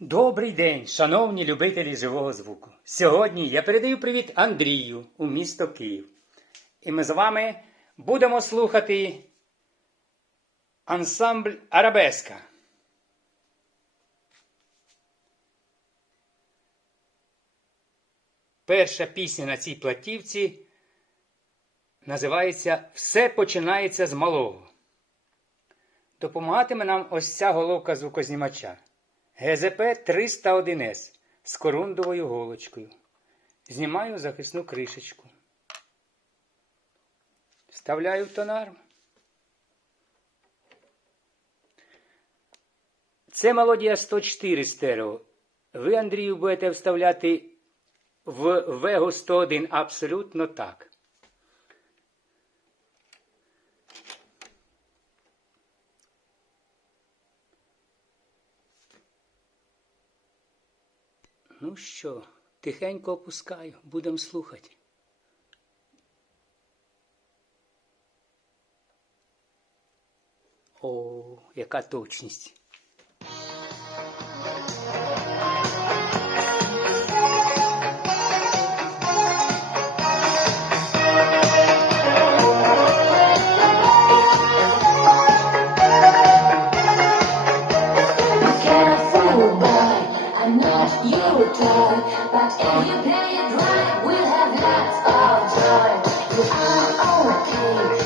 Добрий день, шановні любителі живого звуку. Сьогодні я передаю привіт Андрію у місто Київ. І ми з вами будемо слухати ансамбль Арабеска. Перша пісня на цій платівці називається Все починається з малого. Допомагатиме нам ось ця головка звукознімача. ГЗП 301С з корундовою голочкою. Знімаю захисну кришечку. Вставляю в тонар. Це мелодія 104 стерео. Ви, Андрію, будете вставляти в Вего 101 абсолютно так. Ну що, тихенько опускаю, будемо слухати. О, яка точність. You're a toy, but if you play it right, we'll have lots of joy. You are okay,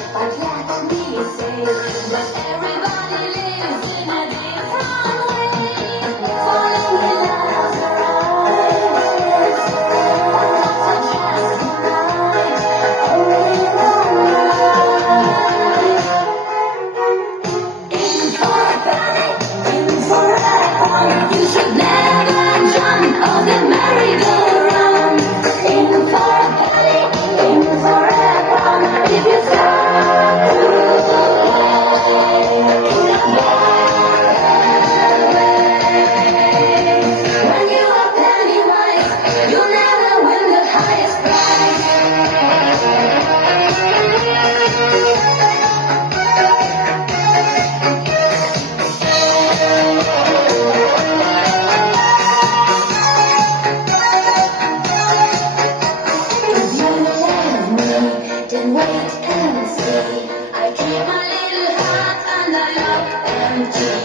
then wait and see. I keep my little heart under lock and key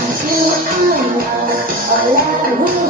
until I love grow.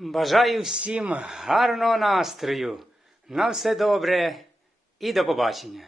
Бажаю всім гарного настрою. На все добре і до побачення.